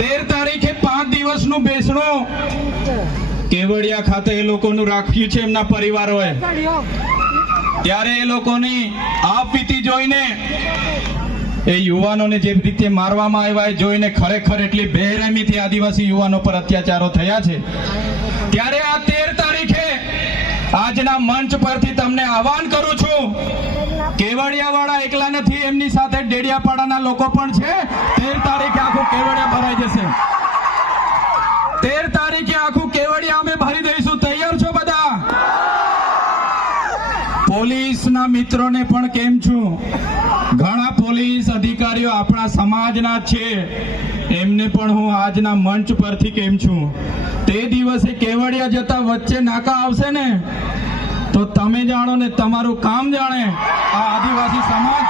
13 તારીખે 5 દિવસનું બેસણું કેવડિયા ખાતે એ લોકોનું રાખ્યું છે એમના પરિવારોએ. ત્યારે એ લોકોની આપવીતી જોઈને, એ યુવાનોને જે રીતે મારવામાં આવ્યા એ જોઈને ખરેખર એટલી બેરહેમીથી આદિવાસી યુવાનો પર અત્યાચારો થયા છે. ત્યારે આ 13 તારીખે આજના મંચ પરથી તમને આહવાન કરું છું, કેવડિયા વાળા એકલા નથી, એમની સાથે ડેડિયાપાડાના લોકો પણ છે. 13 તારીખે આખું કેવડિયા ભરાઈ જશે. 13 તારીખે આખું કેવડિયા અમે ભરી દઈશું. તૈયાર છો બધા? પોલીસના મિત્રોને પણ કેમ છું, ઘણા પોલીસ અધિકારીઓ આપણા સમાજના છે, એમને પણ હું આજના મંચ પરથી કેમ છું. તે દિવસે કેવડિયા જતા વચ્ચે નાકા આવશે ને, તો તમે જાણો ને તમારું કામ જાણે. આ આદિવાસી સમાજ